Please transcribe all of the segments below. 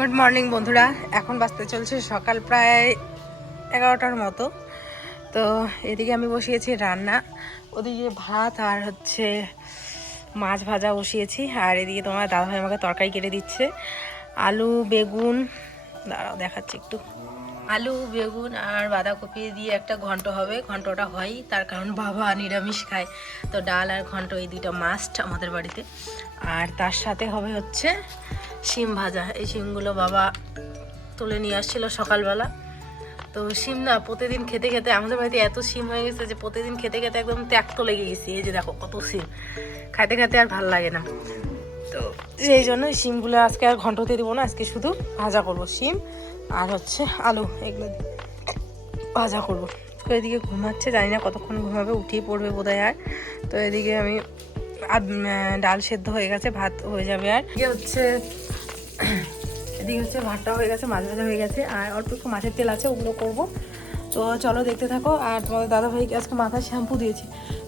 Good morning বন্ধুরা, এখন বাঁচতে চলছে সকাল প্রায় এগারোটার মতো। তো এদিকে আমি বসিয়েছি রান্না, ওদিকে ভাত আর হচ্ছে মাছ ভাজা বসিয়েছি, আর এদিকে তোমার দাদাভাই আমাকে তরকারি কেটে দিচ্ছে। আলু, বেগুন, দাঁড়াও দেখাচ্ছি একটু। আলু, বেগুন আর বাঁধাকপি দিয়ে একটা ঘন্ট হবে, ঘন্টটা হয় তার কারণ বাবা নিরামিষ খায়। তো ডাল আর ঘন্ট, এই দুইটা মাস্ট আমাদের বাড়িতে। আর তার সাথে হবে হচ্ছে শিম ভাজা, এই শিমগুলো বাবা তুলে নিয়ে আসছিল সকালবেলা। তো শিম না প্রতিদিন খেতে খেতে, আমাদের বাড়িতে এত শিম হয়ে গেছে যে প্রতিদিন খেতে খেতে একদম ত্যাক্ত লেগে গেছি এই যে দেখো কত শিম। খাইতে খাইতে আর ভালো লাগে না। তো সেই জন্য শিমগুলো আজকে আর ঘন্টতে দিব না, আজকে শুধু ভাজা করব শিম আর হচ্ছে আলু এগুলো ভাজা করব। তো এদিকে ঘুমাচ্ছে, জানি না কতক্ষণ ঘুমাবে, উঠিয়ে পড়বে বোধহয় আর। তো এদিকে আমি ডাল সেদ্ধ হয়ে গেছে, ভাত হয়ে যাবে আর। হচ্ছে এদিকে হচ্ছে ভাতটা হয়ে গেছে, মাছ ভাজা হয়ে গেছে, আর অল্প একটু মাছের তেল আছে, ওগুলো করব। তো চলো দেখতে থাকো, আর তোমাদের দাদা ভাইকে আজকে মাথায় শ্যাম্পু দিয়েছি।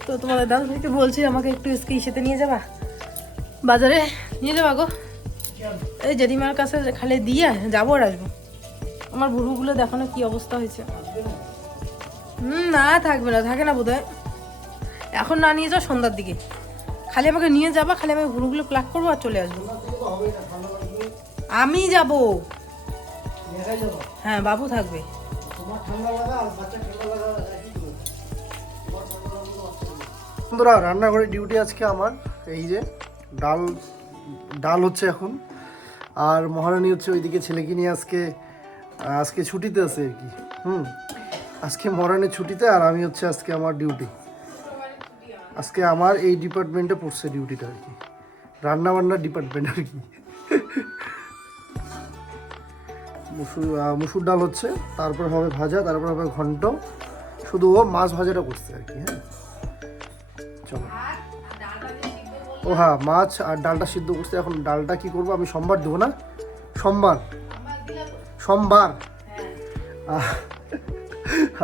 তো তোমাদের দাদা ভাইকে বলছি, আমাকে একটু এসকে ইসেতে নিয়ে যাবা? বাজারে নিয়ে যাবা গো? এই জেঠিমার কাছে খালি দিয়ে যাব আর আসব। আমার ভুরুগুলো দেখো না কি অবস্থা হয়েছে? হুম, না, থাকবে না, থাকে না বোধহয়। এখন না নিয়ে যাও সন্ধ্যার দিকে। খালি আমাকে নিয়ে যাবা, খালি আমি ভুরুগুলো প্লাক করব আর চলে আসব। আমি যাব। হ্যাঁ বাবু থাকবে। বন্ধুরা রান্নাঘরে ডিউটি আজকে আমার এই যে ডাল ডাল হচ্ছে এখন। আর মহারানী হচ্ছে ওইদিকে ছেলেকে নিয়ে আজকে আজকে ছুটিতে আছে আর কি। হুম আজকে মহারানীর ছুটিতে আর আমি হচ্ছে আজকে আমার ডিউটি আজকে আমার এই ডিপার্টমেন্টে পড়ছে ডিউটিটা আর কি। রান্না বান্নার ডিপার্টমেন্ট আর কি। মুসুর মুসুর ডাল হচ্ছে, তারপর হবে ভাজা, তারপর হবে ঘন্ট। শুধু ও মাছ ভাজাটা করছে আর কি হ্যাঁ? চলো। ও হ্যাঁ মাছ আর ডালটা সিদ্ধ করছে। এখন ডালটা কি করব? আমি সোমবার দেবো না? সোমবার। সোমবার।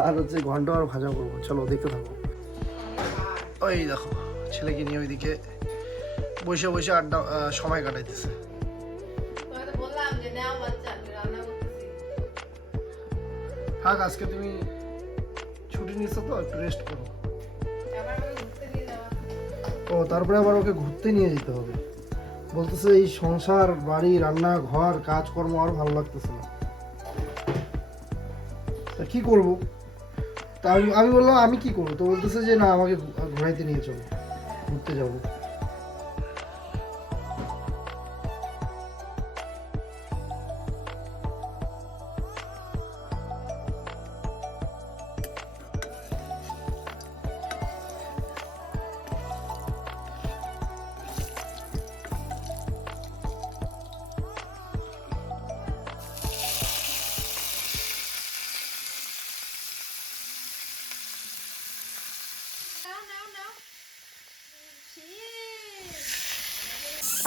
আর হচ্ছে ঘণ্টা আর ভাজা করব। চলো, দেখতে থাকো। ওই দেখো, ছেলেকে নিয়ে ওইদিকে বসে বসে আড্ডা সময় কাটাইতেছে। থাক, আজকে তুমি ছুটি নিচ্ছো তো, একটু রেস্ট করো। ও, তারপরে আবার ওকে ঘুরতে নিয়ে যেতে হবে। বলতেছে এই সংসার, বাড়ি, রান্না, ঘর, কাজকর্ম আর ভালো লাগতেছে না। তা কি করব? তা আমি আমি বললাম, আমি কি করব? তো বলতেছে যে, না, আমাকে ঘোরাইতে নিয়ে চলো। ঘুরতে যাব।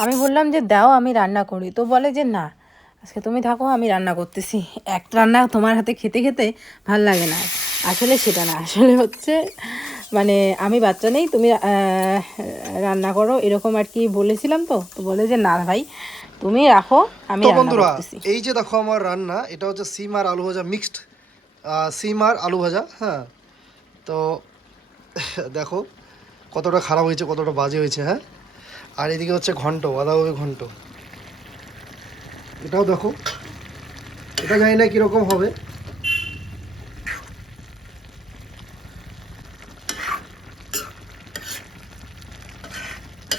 আমি বললাম যে দাও আমি রান্না করি। তো বলে যে না আজকে তুমি থাকো আমি রান্না করতেছি। এক রান্না তোমার হাতে খেতে খেতে ভালো লাগে না। আসলে সেটা না আসলে হচ্ছে মানে আমি বাচ্চা নেই তুমি রান্না করো এরকম আর কি বলেছিলাম তো। তো বলে যে না ভাই তুমি রাখো আমি বন্ধুরা এই যে দেখো আমার রান্না এটা হচ্ছে সিম আর আলু ভাজা মিক্সড সিম আর আলু ভাজা হ্যাঁ? তো দেখো কতটা খারাপ হয়েছে কতটা বাজে হয়েছে হ্যাঁ? আর এদিকে হচ্ছে ঘন্ট বাঁধাকপি ঘন্ট। এটাও দেখো। এটা জানি না কীরকম হবে।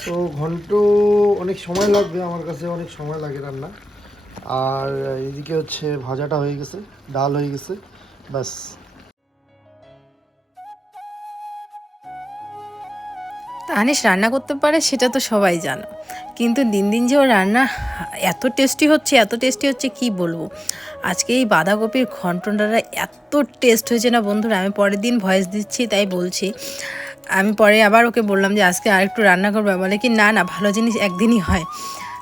তো ঘন্ট অনেক সময় লাগবে আমার কাছে, অনেক সময় লাগে রান্না। আর এদিকে হচ্ছে ভাজাটা হয়ে গেছে, ডাল হয়ে গেছে, ব্যাস। তানিশ রান্না করতে পারে, সেটা তো সবাই জানো। কিন্তু দিন দিন যে ও রান্না এত টেস্টি হচ্ছে, এত টেস্টি হচ্ছে, কি বলব? আজকে এই বাঁধাকপির ঘন্টটা এত টেস্ট হয়েছে না বন্ধুরা, আমি পরের দিন ভয়েস দিচ্ছি, তাই বলছি। আমি পরে আবার ওকে বললাম যে, আজকে আরেকটু রান্না করবে, বলে কি, না না, ভালো জিনিস একদিনই হয়।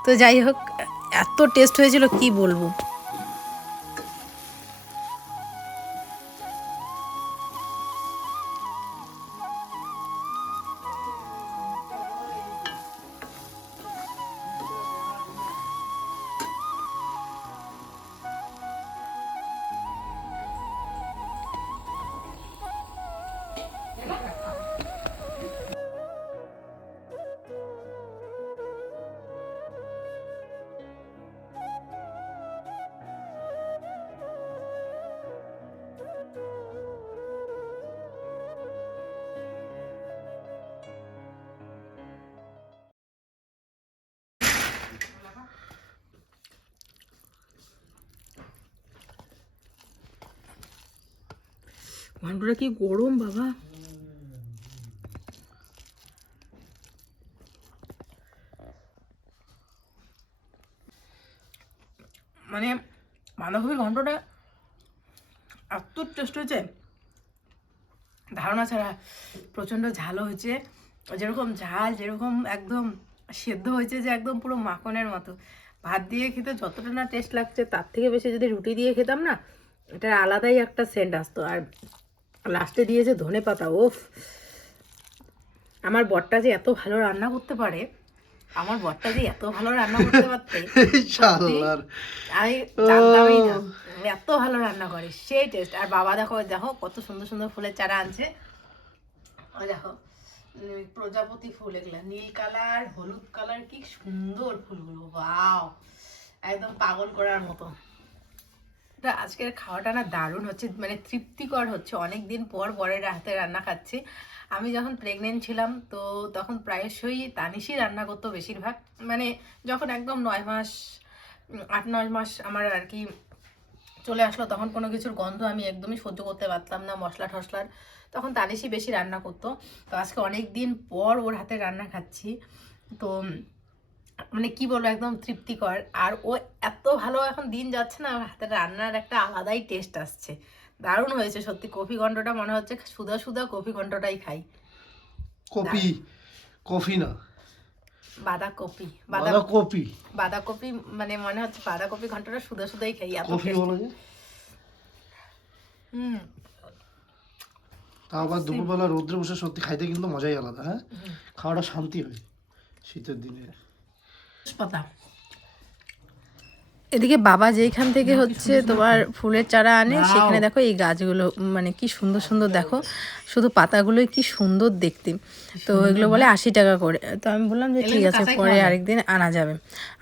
তো যাই হোক, এত টেস্ট হয়েছিল, কি বলব? ঘন্টটা কি গরম, বাবা? মানে বাঁধাকপির ঘন্টটা এত টেস্ট হয়েছে। ধারণা ছাড়া প্রচণ্ড ঝালও হয়েছে। যেরকম ঝাল, যেরকম একদম সেদ্ধ হয়েছে যে একদম পুরো মাখনের মতো। ভাত দিয়ে খেতে যতটা না টেস্ট লাগছে, তার থেকে বেশি যদি রুটি দিয়ে খেতাম না, এটার আলাদাই একটা সেন্ট আসতো। আর লাস্টে দিয়েছে ধনে পাতা ওফ আমার বরটা যে এত ভালো রান্না করতে পারে আমার বরটা যে এত ভালো রান্না করতে পারতে আমি জানতামই না। এত ভালো রান্না করে সেই টেস্ট আর বাবা দেখো দেখো কত সুন্দর সুন্দর ফুলের চারা আনছে। দেখো প্রজাপতি ফুল এগুলা নীল কালার হলুদ কালার কি সুন্দর ফুলগুলো বাও একদম পাগল করার মতো। তা আজকের খাওয়াটা না দারুণ হচ্ছে মানে তৃপ্তিকর হচ্ছে। অনেক দিন পর বরের হাতে রান্না খাচ্ছি। আমি যখন প্রেগনেন্ট ছিলাম, তো তখন প্রায়শই তানিশই রান্না করতো বেশিরভাগ। মানে যখন একদম নয় মাস আট, নয় মাস আমার আর কি চলে আসলো, তখন কোনো কিছুর গন্ধ আমি একদমই সহ্য করতে পারতাম না, মশলা টশলার তখন তানিশই বেশি রান্না করতো। তো আজকে অনেক দিন পর ওর হাতে রান্না খাচ্ছি। তো মানে কি বলব একদম তৃপ্তিকর। আর ও এত ভালো এখন দিন যাচ্ছে না হাতের রান্নার একটা আলাদাই টেস্ট আসছে। দারুণ হয়েছে সত্যি। কফি ঘন্টটা মনে হচ্ছে সুদা সুদা কফি ঘন্টটাই খাই। কপি কফি না। বাঁধাকপি বাঁধা বাঁধাকপি। বাঁধাকপি মানে মনে হচ্ছে বাঁধাকপি ঘন্টটা সুদা সুদাই খাই এত কফি বলো যে। হুম। তা আবার দুপুরবেলা রোদ্রে বসে সত্যি খাইতে কিন্তু মজাই আলাদা হ্যাঁ? খাওয়াটা শান্তি হয় শীতের দিনে। পাতা এদিকে বাবা যেইখান থেকে হচ্ছে তোমার ফুলের চারা আনে সেখানে দেখো এই গাছগুলো মানে কি সুন্দর সুন্দর দেখো শুধু পাতাগুলোই কি সুন্দর দেখতে। তো এগুলো বলে আশি টাকা করে। তো আমি বললাম যে ঠিক আছে পরে আরেকদিন আনা যাবে।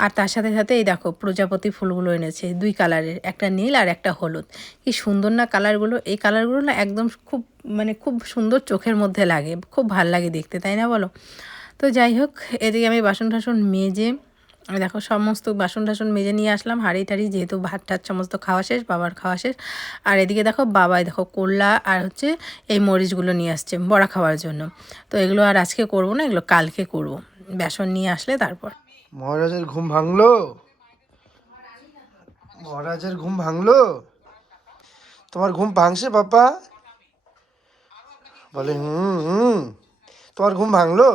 আর তার সাথে সাথে এই দেখো প্রজাপতি ফুলগুলো এনেছে দুই কালারের একটা নীল আর একটা হলুদ। কি সুন্দর না কালারগুলো? এই কালারগুলো না একদম খুব মানে খুব সুন্দর চোখের মধ্যে লাগে খুব ভালো লাগে দেখতে তাই না বলো? তো যাই হোক এদিকে আমি বাসন টাসন মেজে আমি দেখো সমস্ত বাসন টাসন মেজে নিয়ে আসলাম, হাঁড়ি টাড়ি যেহেতু ভাত টাত সমস্ত খাওয়া শেষ, বাবার খাওয়া শেষ। আর এদিকে দেখো বাবাই দেখো করলা আর হচ্ছে এই মরিচগুলো নিয়ে আসছে বড়া খাওয়ার জন্য। তো এগুলো আর আজকে করব না, এগুলো কালকে করব। বেসন নিয়ে আসলে তারপর। মহারাজের ঘুম ভাঙলো? মহারাজের ঘুম ভাঙলো? তোমার ঘুম ভাঙছে বাবা? বলে হুম হুম, তোমার ঘুম ভাঙলো?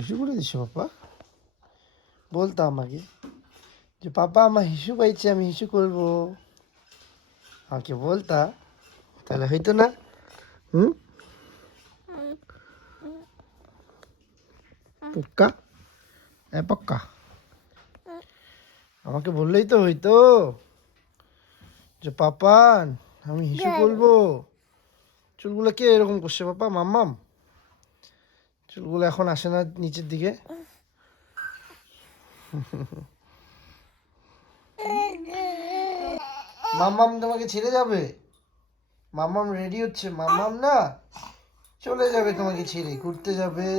হিসু করে দিছো বাবা বলতো আমাকে যে পাপা আমার হিসু পাইছে আমি হিসু করব। আমাকে বলতা তাহলে হইতো না? হুম? পক্কা? হ্যাঁ পক্কা। আমাকে বললেই তো হইতো যে পাপান আমি হিসু করব। চুলগুলো কে এরকম করছে পাপা? মাম্মাম? চুলগুলো এখন আসে না নিচের দিকে। মাম্মাম তোমাকে ছেড়ে যাবে? মাম্মাম রেডি হচ্ছে? মাম্মাম না? চলে যাবে তোমাকে ছেড়ে ঘুরতে যাবে।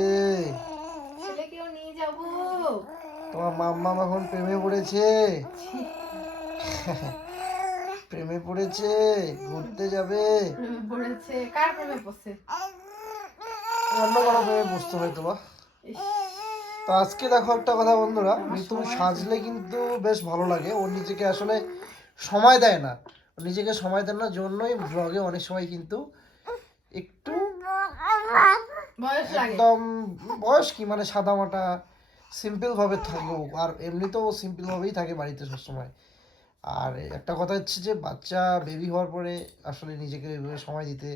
তোমার মাম্মাম এখন প্রেমে পড়েছে। প্রেমে পড়েছে ঘুরতে যাবে। পড়েছে কার প্রেমে পড়ছে? অন্য কোনো প্রেমে বসতে হয়তো বা তো আজকে দেখো একটা কথা বন্ধুরা মিতু সাজলে কিন্তু বেশ ভালো লাগে। ও নিজেকে আসলে সময় দেয় না। নিজেকে সময় দেয় না জন্যই ব্লগে অনেক সময় কিন্তু একটু একদম বয়স কি মানে সাদা মাটা সিম্পল ভাবে থাকব আর এমনিতেও সিম্পল ভাবেই থাকে বাড়িতে সবসময়। আর একটা কথা হচ্ছে যে বাচ্চা বেবি হওয়ার পরে আসলে নিজেকে সময় দিতে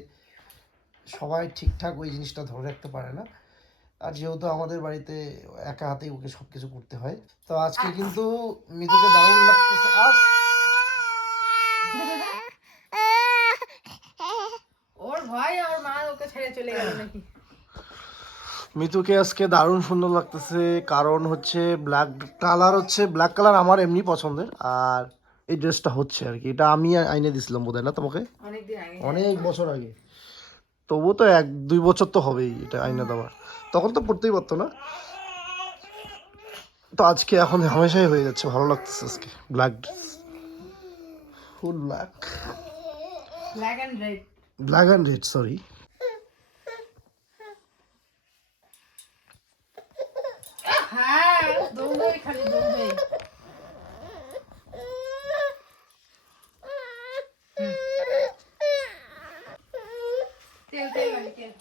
সবাই ঠিকঠাক ওই জিনিসটা ধরে রাখতে পারে না। আর যেহেতু আমাদের বাড়িতে একা হাতেই ওকে সব কিছু করতে হয় তো আজকে কিন্তু মিতুকে দারুণ লাগতেছে। আস ওর ভয় ওর মা ওকে ছেড়ে চলে গেল নাকি? মিতুকে আজকে দারুণ সুন্দর লাগতেছে কারণ হচ্ছে ব্ল্যাক কালার হচ্ছে ব্ল্যাক কালার আমার এমনি পছন্দের আর এই ড্রেসটা হচ্ছে আর কি। এটা আমি আইনে দিছিলাম বোধ না তোমাকে? অনেক বছর আগে। তবুও তো এক দুই বছর তো হবেই এটা আইনা দেওয়ার। তখন তো পড়তেই পারতো না। তো আজকে এখন হামেশাই হয়ে যাচ্ছে ভালো লাগতেছে আজকে black dress full black black and red black and red sorry হ্যাঁ দৌড়াই খালি দৌড়াই তেল তেল বাড়ি তেল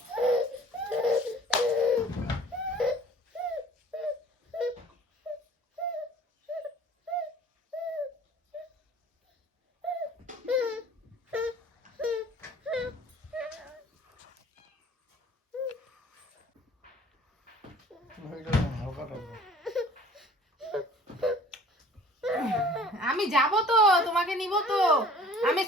আমি যাব তো তোমাকে নিব তো। আমি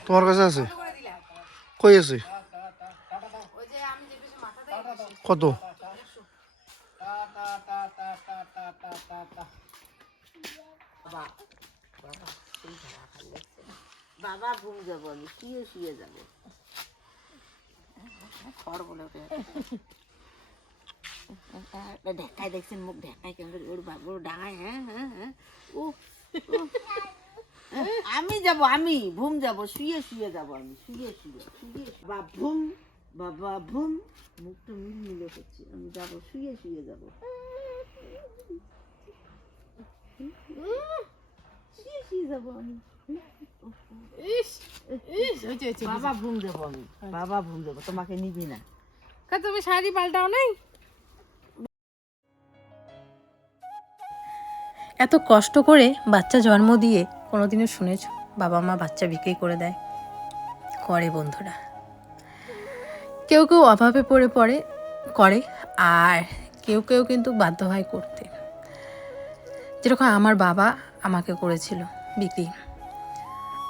তোমার কাছে আছে? কই আছে? ওই যে আমি যে বেশি মাথা দেই কত? বাবা ঘুম যাব আমি শুয়ে শুয়ে যাব। খড় বলে ঢেকায় দেখছেন মুখ ঢেকায় কেন ওর বাবা ওর ডাঙায় হ্যাঁ হ্যাঁ হ্যাঁ। ও। আমি যাব আমি ভুম যাব শুয়ে শুয়ে যাব আমি শুয়ে শুয়ে শুয়ে বা ভুম বাবা ভুম মুখটা মিল মিলে হচ্ছে আমি যাব শুয়ে শুয়ে যাব। শুয়ে শুয়ে যাব আমি। বাবা ঘুম দেবো আমি বাবা ঘুম দেবো তোমাকে নিবি না। কা তুমি শাড়ি পাল্টাও নাই? এত কষ্ট করে বাচ্চা জন্ম দিয়ে কোনোদিনও শুনেছ? বাবা মা বাচ্চা বিক্রি করে দেয়। করে বন্ধুরা। কেউ কেউ অভাবে পড়ে পড়ে করে আর কেউ কেউ কিন্তু বাধ্য হয় করতে। যেরকম আমার বাবা আমাকে করেছিল বিক্রি।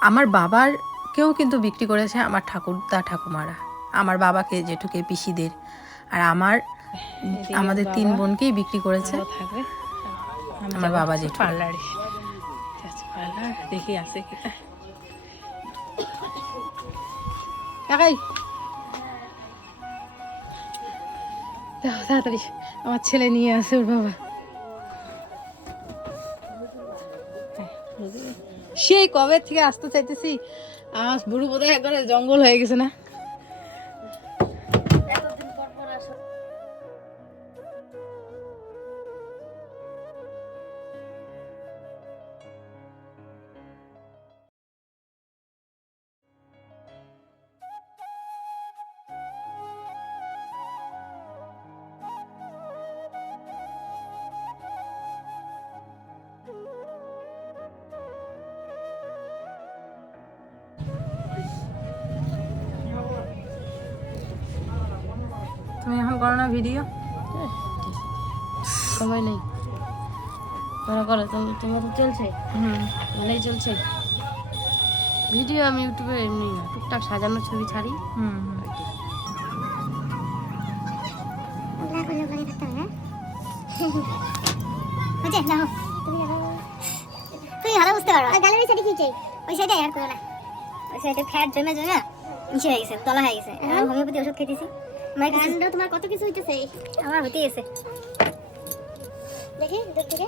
আমার বাবার কেউ কিন্তু বিক্রি করেছে আমার ঠাকুরদা ঠাকুমারা। আমার বাবাকে জেঠুকে পিসিদের। আর আমার আমাদের তিন বোনকেই বিক্রি করেছে। আমার বাবা জেঠু পার্লারে। দেখো তাড়াতাড়ি। আমার ছেলে নিয়ে আসে ওর বাবা। সেই কবে থেকে আসতে চাইতেছি? আমার বুড়ো বোধহয় একবারে জঙ্গল হয়ে গেছে না? করো না ভিডিও সময় নেই মনে করো তোমার তো চলছে হুম ভালোই চলছে ভিডিও আমি ইউটিউবে এমনি টুকটাক সাজানো ছবি ছাড়ি হুম তুমি ভালো বুঝতে পারো আর গ্যালারি সাইডে কি চাই ওই সাইডে আর করো না ওই সাইডে ফ্যাট জমে হয়ে গেছে তলা হয়ে গেছে হোমিওপ্যাথি ওষুধ খেতেছি কাণ্ড তোমার কত কিছু হইতেছে? আমার হইতে গেছে দেখি দূর থেকে।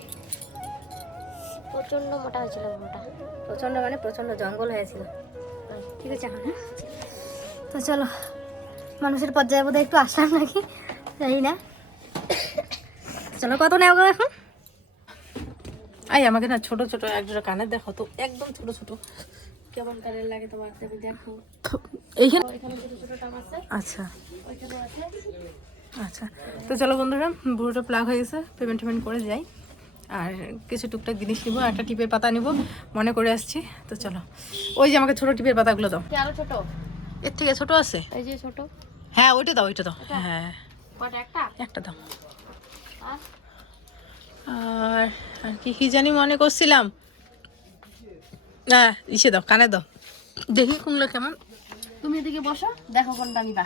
প্রচণ্ড মোটা হয়েছিল মোটা। প্রচণ্ড মানে প্রচণ্ড জঙ্গল হয়েছিল। ঠিক আছে এখন হ্যাঁ? তো চলো মানুষের পর্যায়ে বোধহয় একটু আসলাম নাকি? জানি না। চলো কত নেও গো এখন? আই আমাকে না ছোট ছোট একজোড়া কানের দেখো তো একদম ছোট ছোট। কেমন কালার লাগে তোমার তুমি দেখো। এইখানে? ছোট ছোট টাম আছে। আচ্ছা। ওইখানেও আছে। আচ্ছা। তো চলো বন্ধুরা বুড়োটা প্লাগ হয়ে গেছে পেমেন্ট টেমেন্ট করে যাই। আর কিছু টুকটাক জিনিস নিবো একটা টিপের পাতা নিব মনে করে আসছি। তো চলো। ওই যে আমাকে ছোট টিপের পাতাগুলো দাও। আরও ছোট? এর থেকে ছোট আছে? এই যে ছোট। হ্যাঁ ওইটা দাও ওইটা দাও। হ্যাঁ। একটা? একটা দাও? আর আর কি কি জানি মনে করছিলাম। হ্যাঁ ইসে দাও কানে দাও। দেখি কুমড়ো কেমন। তুমি এদিকে বসো দেখো কোনটা নিবা।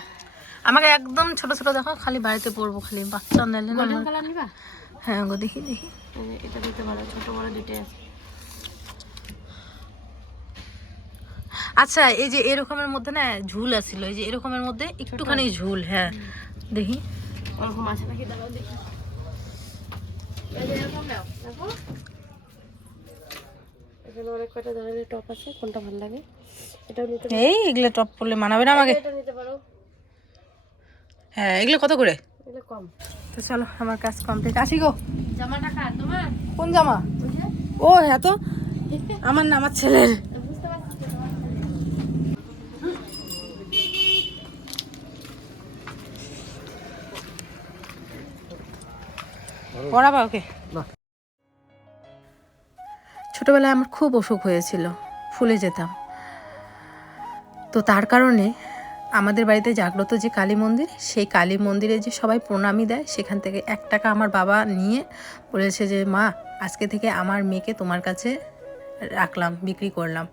আমাকে একদম ছোট ছোট দেখো খালি বাড়িতে পড়ব খালি বাচ্চা নিলে না কালার নিবা? হ্যাঁ গো দেখি দেখি। এটা দিতে পারো ছোট বড় দুটোই আছে। আচ্ছা এই যে এরকমের মধ্যে না ঝুল আছিল এই যে এরকমের মধ্যে একটুখানি ঝুল হ্যাঁ দেখি। ওরকম আছে নাকি? দাঁড়াও দেখি। এরকম নাও দেখো। এখানে অনেক কয়টা ধরনের টপ আছে কোনটা ভালো লাগে? এটাও নিতে এই এগুলো টপ পরলে মানাবে না আমাকে। এটা নিতে পারো। হ্যাঁ এগুলো কত করে? এগুলো কম। তো চলো আমার কাজ কমপ্লিট আসি গো। তোমার? কোন জামা? ও হ্যাঁ তো। আমার না আমার ছেলের। তোমার। পড়াবা ওকে। ছোটবেলায় আমার খুব অসুখ হয়েছিল, ফুলে যেতাম। তো তার কারণে আমাদের বাড়িতে জাগ্রত যে কালী মন্দির, সেই কালী মন্দিরে যে সবাই প্রণামী দেয়, সেখান থেকে এক টাকা আমার বাবা নিয়ে বলেছে যে, মা, আজকে থেকে আমার মেয়েকে তোমার কাছে রাখলাম, বিক্রি করলাম।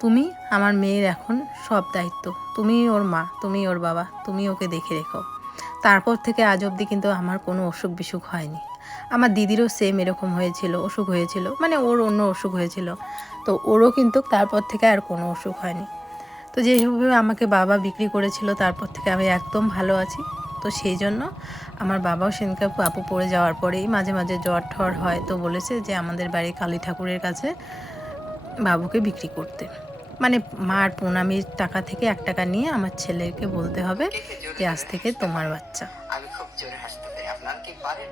তুমি আমার মেয়ের এখন সব দায়িত্ব, তুমি ওর মা, তুমি ওর বাবা, তুমি ওকে দেখে রেখো। তারপর থেকে আজ অবধি কিন্তু আমার কোনো অসুখ বিসুখ হয়নি। আমার দিদিরও সেম এরকম হয়েছিল, অসুখ হয়েছিল মানে ওর অন্য অসুখ হয়েছিল। তো ওরও কিন্তু তারপর থেকে আর কোনো অসুখ হয়নি। তো যেভাবে আমাকে বাবা বিক্রি করেছিল, তারপর থেকে আমি একদম ভালো আছি। তো সেই জন্য আমার বাবাও সেদিনকে আপু পড়ে যাওয়ার পরেই মাঝে মাঝে জ্বর ঠর হয় তো বলেছে যে আমাদের বাড়ির কালী ঠাকুরের কাছে বাবুকে বিক্রি করতে। মানে মার প্রণামীর টাকা থেকে এক টাকা নিয়ে আমার ছেলেকে বলতে হবে যে আজ থেকে তোমার বাচ্চা। আমি খুব জোরে হাসতে আপনার কি পারেন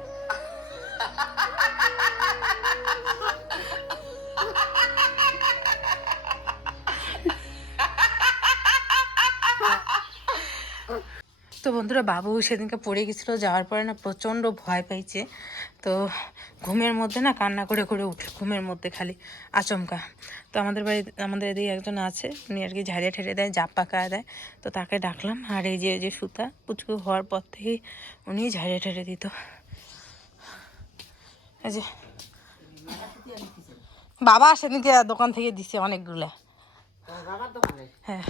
তো বন্ধুরা বাবু সেদিনকে পড়ে গেছিল যাওয়ার পরে না প্রচণ্ড ভয় পাইছে। তো ঘুমের মধ্যে না কান্না করে করে উঠে ঘুমের মধ্যে খালি আচমকা। তো আমাদের বাড়ি আমাদের এদিকে একজন আছে উনি আর কি ঝাড়িয়ে ঠেড়ে দেয় জাপ পাকা দেয়। তো তাকে ডাকলাম আর এই যে যে সুতা পুচকু হওয়ার পর থেকেই উনি ঝাড়িয়ে ঠেড়ে দিত। এই যে বাবা সেদিনকে দোকান থেকে দিছে অনেকগুলা। হ্যাঁ।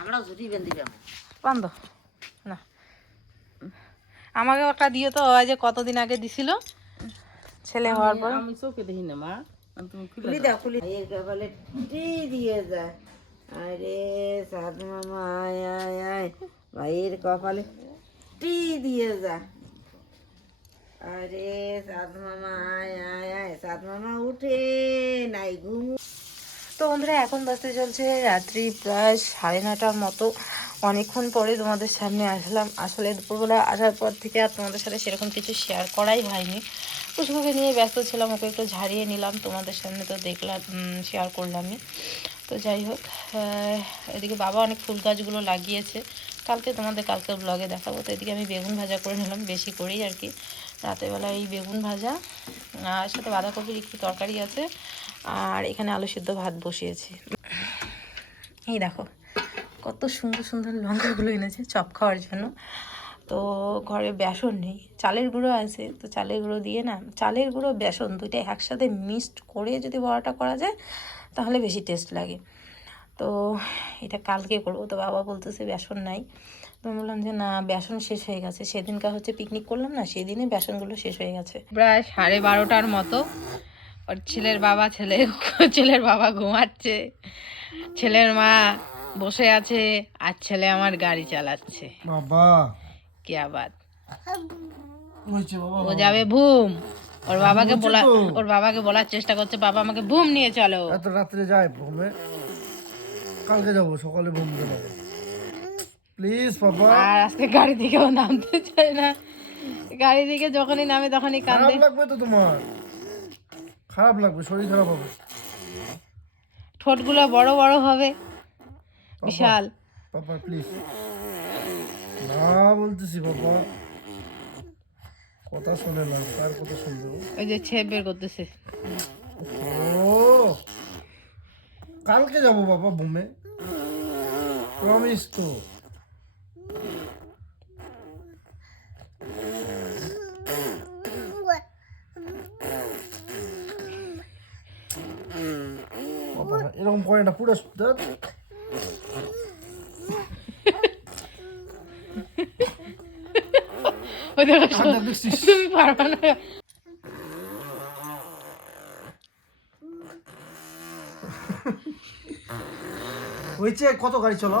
আমরাও ছুটি বেঁধে যাব। বান্ধ। না আমাকে একটা দিও তো ওই যে কতদিন আগে দিছিল? ছেলে হওয়ার পর। আমি চোখে দেখি না মা। তুমি খুলে দাও। খুলে। এর কপালে টি দিয়ে যায়। আরে সাধু মামা আয় আয় আয়। ভাইয়ের কপালে টি দিয়ে যা আরে সাধু মামা আয় আয় আয়। সাধু মামা উঠে নাই ঘুম তো বন্ধুরা এখন বাসতে চলছে রাত্রি প্রায় সাড়ে নটার মতো। অনেকক্ষণ পরে তোমাদের সামনে আসলাম। আসলে দুপুরবেলা আসার পর থেকে আর তোমাদের সাথে সেরকম কিছু শেয়ার করাই হয়নি। পুষ্পকে নিয়ে ব্যস্ত ছিলাম, ওকে একটু ঝাড়িয়ে নিলাম। তোমাদের সামনে তো দেখলাম শেয়ার করলামই। তো যাই হোক এদিকে বাবা অনেক ফুল গাছগুলো লাগিয়েছে। কালকে তোমাদের কালকে ব্লগে দেখাবো। তো এদিকে আমি বেগুন ভাজা করে নিলাম, বেশি করেই আর কি। রাতেরবেলা এই বেগুন ভাজা, আর সাথে বাঁধাকপির একটু তরকারি আছে। আর এখানে আলু সিদ্ধ ভাত বসিয়েছি। এই দেখো কত সুন্দর সুন্দর লঙ্কাগুলো এনেছে চপ খাওয়ার জন্য। তো ঘরে বেসন নেই, চালের গুঁড়ো আছে, তো চালের গুঁড়ো দিয়ে না, চালের গুঁড়ো, বেসন দুইটা একসাথে মিক্সড করে যদি বড়াটা করা যায়, তাহলে বেশি টেস্ট লাগে। তো এটা কালকে করব, তো বাবা বলতেছে বেসন নাই। তো আমি বললাম যে, না, বেসন শেষ হয়ে গেছে, সেদিনকার হচ্ছে পিকনিক করলাম না, সেদিনে বেসনগুলো শেষ হয়ে গেছে। প্রায় সাড়ে বারোটার মতো, ওর ছেলের বাবা ছেলে, ছেলের বাবা ঘুমাচ্ছে, ছেলের মা বসে আছে আর ছেলে আমার গাড়ি চালাচ্ছে। বাবা। কি আবার ও যাবে ভুম। ওর বাবাকে বলা ওর বাবাকে বলার চেষ্টা করছে বাবা আমাকে ভুম নিয়ে চলো। এত রাত্রে যায় ঘুমে কালকে যাব সকালে ঘুম যাব। প্লিজ বাবা। আর আজকে গাড়ি থেকেও নামতে চায় না। গাড়ি থেকে যখনই নামে তখনই খারাপ কান্দে। লাগবে তো তোমার? খারাপ লাগবে শরীর খারাপ হবে। ঠোঁটগুলো বড় বড় হবে। বিশাল। পাপা প্লিজ না বলতেছি বাবা কথা শুনে না তার কথা শুনব? ওই যে ছেপ বের করতেছে। ও কালকে যাব বাবা বুমে প্রমিস তো। এরকম করে না পুরো ওই দেখো? তুমি পারবে না হয়েছে কত গাড়ি চলো